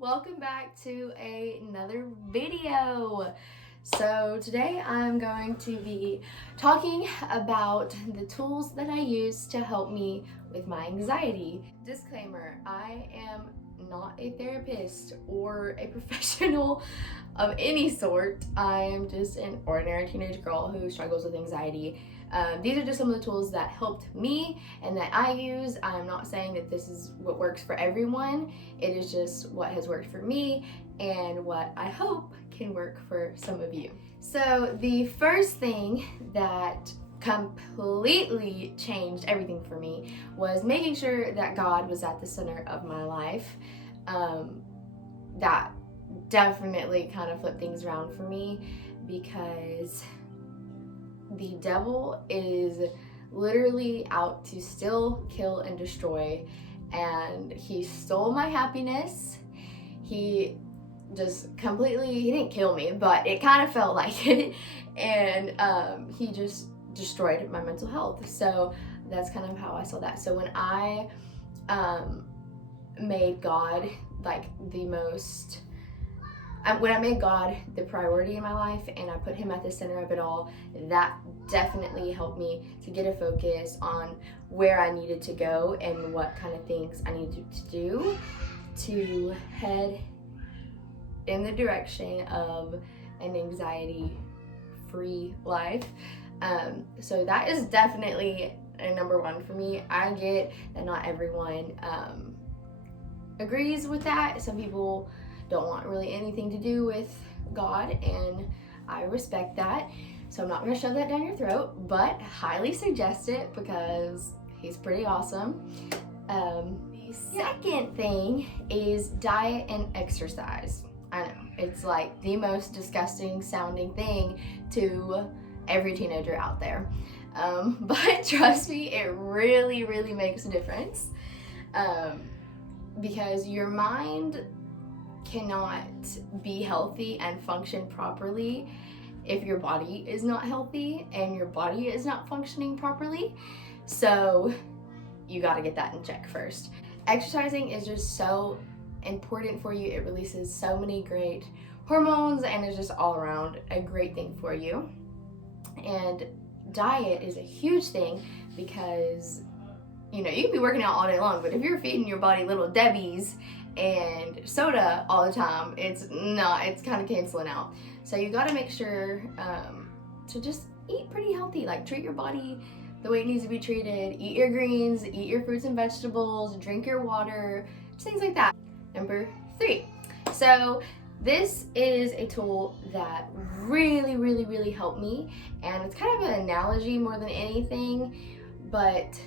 welcome back to another video. So today I'm going to be talking about the tools that I use to help me with my anxiety. Disclaimer, I am not a therapist or a professional of any sort. I am just an ordinary teenage girl who struggles with anxiety. These are just some of the tools that helped me and that I use. I'm not saying that this is what works for everyone. It is just what has worked for me and what I hope can work for some of you. So the first thing that completely changed everything for me was making sure that God was at the center of my life. That definitely kind of flipped things around for me, because the devil is literally out to steal, kill, and destroy, and he stole my happiness. He just completely, he didn't kill me, but it kind of felt like it, and he just destroyed my mental health. So that's kind of how I saw that. So when I made God like when I made God the priority in my life and I put him at the center of it all, that definitely helped me to get a focus on where I needed to go and what kind of things I needed to do to head in the direction of an anxiety-free life. So that is definitely a number one for me. I get that not everyone agrees with that. Some people don't want really anything to do with God, and I respect that. So I'm not going to shove that down your throat, but highly suggest it because he's pretty awesome. The second thing is diet and exercise. I know, it's like the most disgusting sounding thing to every teenager out there. But trust me, it really, really makes a difference. Because your mind cannot be healthy and function properly if your body is not healthy and your body is not functioning properly. So you got to get that in check first. Exercising is just so important for you. It releases so many great hormones and is just all around a great thing for you. And diet is a huge thing because you can be working out all day long, but if you're feeding your body little Debbies and soda all the time, it's kind of canceling out. So you got to make sure to just eat pretty healthy, like treat your body the way it needs to be treated. Eat your greens, eat your fruits and vegetables, drink your water, just things like that. Number 3. So this is a tool that really, really, really helped me, and it's kind of an analogy more than anything, but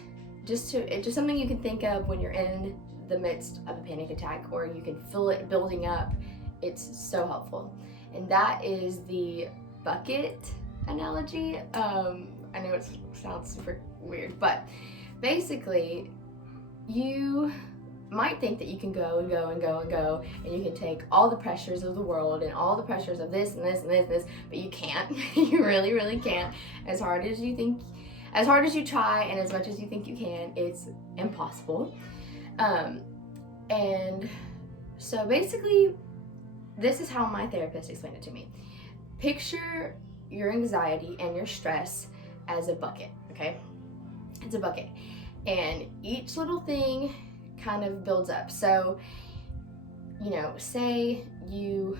it's just something you can think of when you're in the midst of a panic attack, or you can feel it building up. It's so helpful. And that is the bucket analogy. I know it sounds super weird, but basically you might think that you can go and go and go and go, and you can take all the pressures of the world and all the pressures of this and this and this and this, but you can't. You really, really can't. As hard as you try and as much as you think you can, it's impossible. And so basically, this is how my therapist explained it to me. Picture your anxiety and your stress as a bucket, okay? It's a bucket. And each little thing kind of builds up. So, say you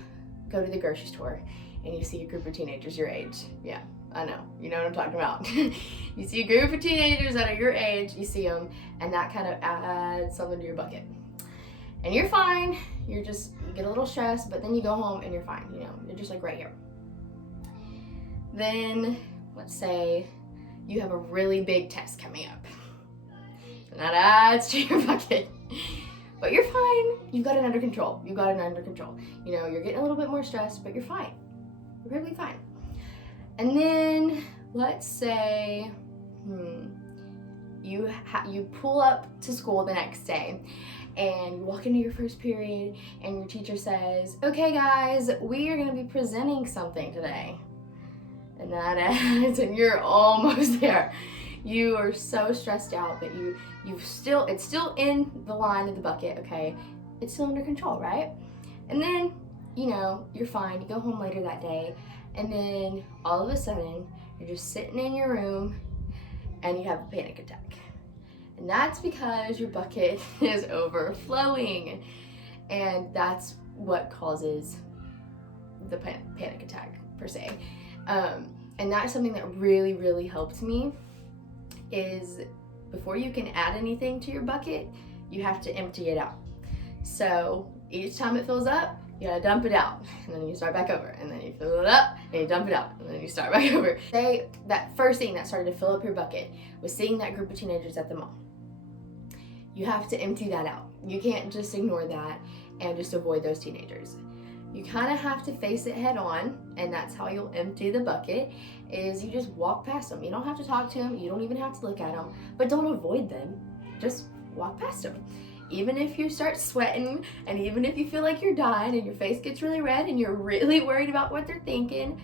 go to the grocery store and you see a group of teenagers your age. Yeah, I know. You know what I'm talking about. You see a group of teenagers that are your age, you see them, and that kind of adds something to your bucket. And you're fine. You get a little stressed, but then you go home and you're fine. You're just like right here. Then, let's say you have a really big test coming up. And that adds to your bucket. But you're fine. You've got it under control. You're getting a little bit more stressed, but you're fine. You're perfectly fine. And then let's say you pull up to school the next day and you walk into your first period and your teacher says, "Okay guys, we are going to be presenting something today." And that adds, and you're almost there. You are so stressed out, but it's still in the line of the bucket, okay? It's still under control, right? And then, you know, you're fine. You go home later that day, and then all of a sudden, you're just sitting in your room and you have a panic attack. And that's because your bucket is overflowing. And that's what causes the panic attack, per se. And that's something that really, really helped me, is before you can add anything to your bucket, you have to empty it out. So each time it fills up, you gotta dump it out, and then you start back over, and then you fill it up, and you dump it out, and then you start back over. Say that first thing that started to fill up your bucket was seeing that group of teenagers at the mall. You have to empty that out. You can't just ignore that and just avoid those teenagers. You kind of have to face it head on, and that's how you'll empty the bucket, is you just walk past them. You don't have to talk to them, you don't even have to look at them, but don't avoid them, just walk past them. Even if you start sweating, and even if you feel like you're dying and your face gets really red and you're really worried about what they're thinking,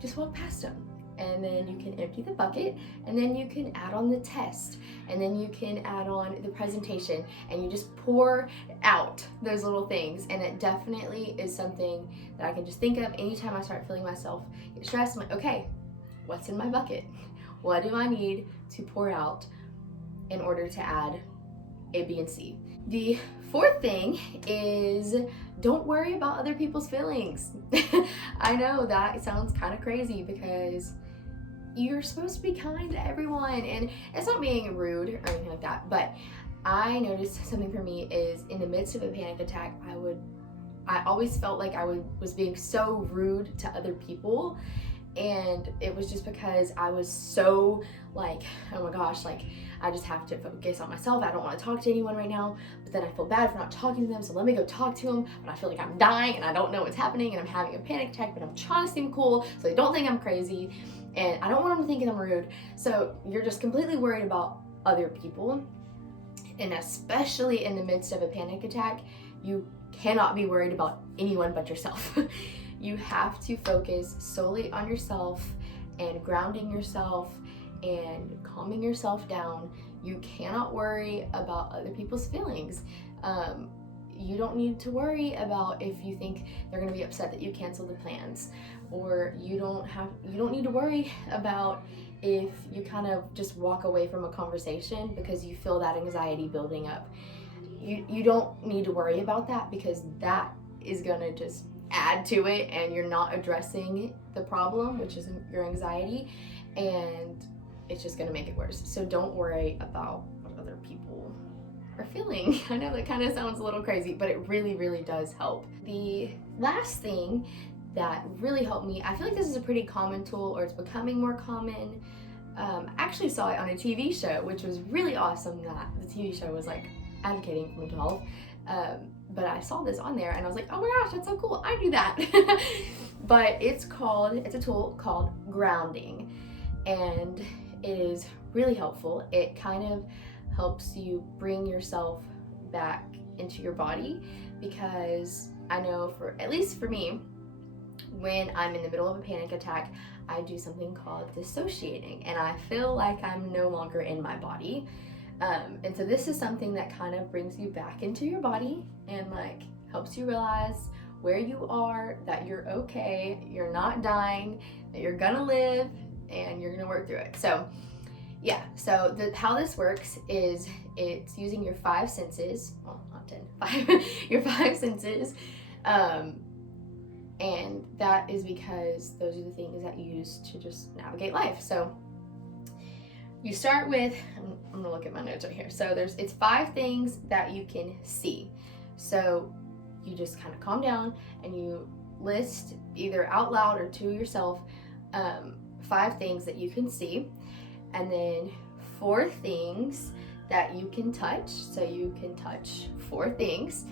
just walk past them. And then you can empty the bucket, and then you can add on the test, and then you can add on the presentation, and you just pour out those little things. And it definitely is something that I can just think of anytime I start feeling myself get stressed. I'm like, okay, what's in my bucket? What do I need to pour out in order to add A, B, and C? The fourth thing is, don't worry about other people's feelings. I know that sounds kind of crazy, because you're supposed to be kind to everyone, and it's not being rude or anything like that, but I noticed something for me is, in the midst of a panic attack, I always felt like I was being so rude to other people. And it was just because I was so like, oh my gosh, like, I just have to focus on myself. I don't want to talk to anyone right now, but then I feel bad for not talking to them, so let me go talk to them. But I feel like I'm dying and I don't know what's happening, and I'm having a panic attack, but I'm trying to seem cool so they don't think I'm crazy, and I don't want them to think I'm rude. So you're just completely worried about other people. And especially in the midst of a panic attack, you cannot be worried about anyone but yourself. You have to focus solely on yourself and grounding yourself and calming yourself down. You cannot worry about other people's feelings. You don't need to worry about if you think they're gonna be upset that you canceled the plans, or you don't need to worry about if you kind of just walk away from a conversation because you feel that anxiety building up. You don't need to worry about that, because that is gonna just add to it, and you're not addressing the problem, which is your anxiety, and it's just gonna make it worse. So don't worry about what other people are feeling. I know that kind of sounds a little crazy, but it really, really does help. The last thing that really helped me, I feel like this is a pretty common tool, or it's becoming more common. I actually saw it on a TV show, which was really awesome that the TV show was like advocating for mental health. But I saw this on there and I was like, oh my gosh, that's so cool, I do that. But it's a tool called grounding, and it is really helpful. It kind of helps you bring yourself back into your body, because I know, at least for me, when I'm in the middle of a panic attack, I do something called dissociating, and I feel like I'm no longer in my body. And so this is something that kind of brings you back into your body and like helps you realize where you are, that you're okay, you're not dying, that you're gonna live, and you're gonna work through it. So yeah, so how this works is it's using your 5 senses, well, not 10, 5, your 5 senses, and that is because those are the things that you use to just navigate life. So you start with, I'm gonna look at my notes right here. So it's 5 things that you can see. So you just kind of calm down and you list either out loud or to yourself 5 things that you can see, and then 4 things that you can touch. So you can touch 4 things,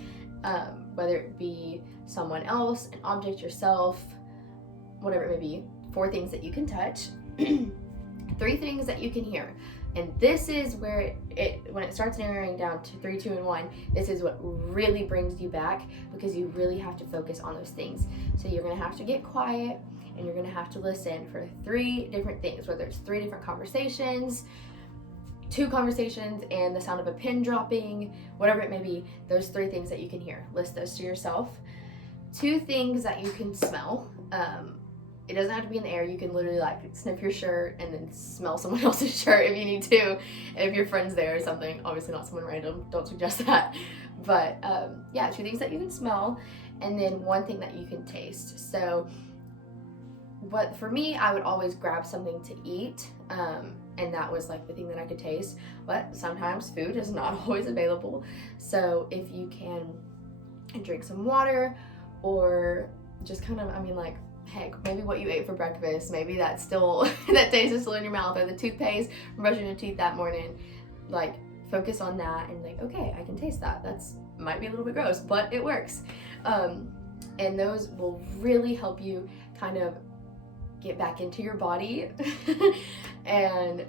whether it be someone else, an object, yourself, whatever it may be. 4 things that you can touch. 3 things that you can hear. And this is where when it starts narrowing down to 3, 2, and 1, this is what really brings you back, because you really have to focus on those things. So you're gonna have to get quiet, and you're gonna have to listen for 3 different things, whether it's 3 different conversations, 2 conversations and the sound of a pin dropping, whatever it may be, those 3 things that you can hear. List those to yourself. 2 things that you can smell. It doesn't have to be in the air. You can literally like sniff your shirt and then smell someone else's shirt if you need to, if your friend's there or something. Obviously not someone random, don't suggest that. But yeah, 2 things that you can smell, and then 1 thing that you can taste. So what for me, I would always grab something to eat, and that was like the thing that I could taste. But sometimes food is not always available. So if you can drink some water, or just kind of, I mean, like, heck, maybe what you ate for breakfast, maybe that's still, that taste is still in your mouth, or the toothpaste from brushing your teeth that morning. Like, focus on that and like, okay, I can taste that. That's might be a little bit gross, but it works. And those will really help you kind of get back into your body and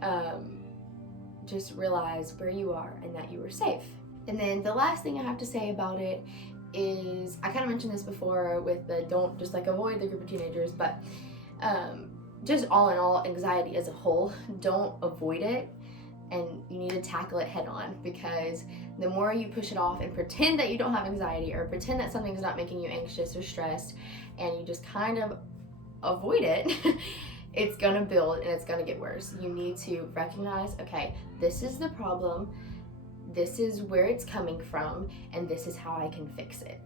just realize where you are and that you are safe. And then the last thing I have to say about it is, I kind of mentioned this before with the don't just like avoid the group of teenagers, but just all in all, anxiety as a whole, don't avoid it, and you need to tackle it head on, because the more you push it off and pretend that you don't have anxiety, or pretend that something's not making you anxious or stressed, and you just kind of avoid it, it's gonna build and it's gonna get worse. You need to recognize, okay, this is the problem, this is where it's coming from, and this is how I can fix it.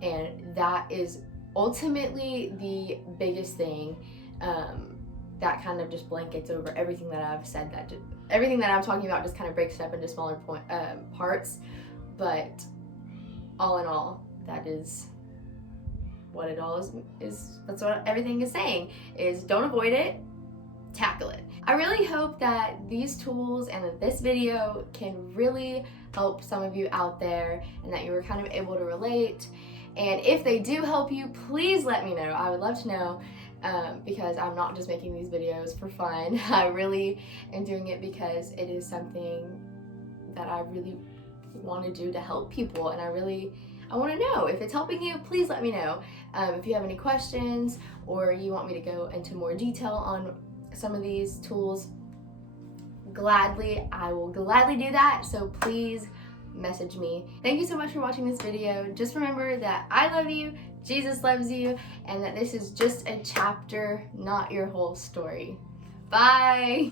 And that is ultimately the biggest thing, that kind of just blankets over everything that I've said, that everything that I'm talking about just kind of breaks it up into smaller parts. But all in all, that is what it all is. That's what everything is saying, is don't avoid it, tackle it. I really hope that these tools and this video can really help some of you out there, and that you were kind of able to relate. And if they do help you, please let me know. I would love to know, because I'm not just making these videos for fun. I really am doing it because it is something that I really want to do to help people, and I want to know if it's helping you. Please let me know. If you have any questions, or you want me to go into more detail on some of these tools, I will gladly do that. So please message me. Thank you so much for watching this video. Just remember that I love you, Jesus loves you, and that this is just a chapter, not your whole story. Bye.